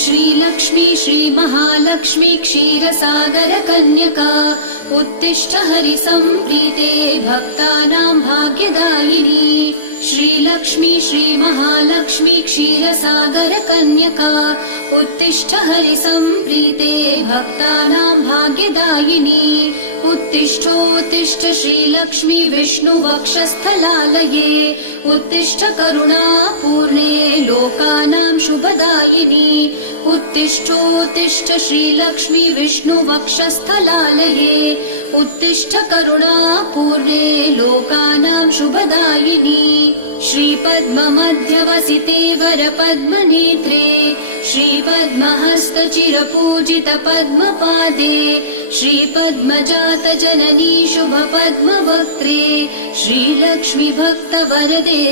श्रीलक्ष्मी श्रीमहालक्ष्मी क्षीरसागर कन्यका उत्तिष्ठ हरिसम्प्रीते भक्तानां भाग्यदायिनी। श्रीलक्ष्मी श्रीमहालक्ष्मी क्षीरसागर कन्यका उत्तिष्ठ हरिसम्प्रीते भक्तानां भाग्यदायिनी। उत्तिष्ठोत्तिष्ठ श्रीलक्ष्मी विष्णुवक्षस्थलालये उत्तिष्ठ करुणापूर्णे लोकानां शुभदायिनी। उत्तिष्ठोत्तिष्ठ श्रीलक्ष्मी विष्णुवक्षस्थलालये उत्तिष्ठ करुणापूर्णे लोकानां शुभदायिनी। श्रीपद्ममध्यवसिते वरपद्मनेत्रे श्रीपद्महस्तचिरपूजित पद्मपादे श्रीपद्मजात जननी शुभपद्मवक्त्रे श्रीलक्ष्मी भक्तवरदे।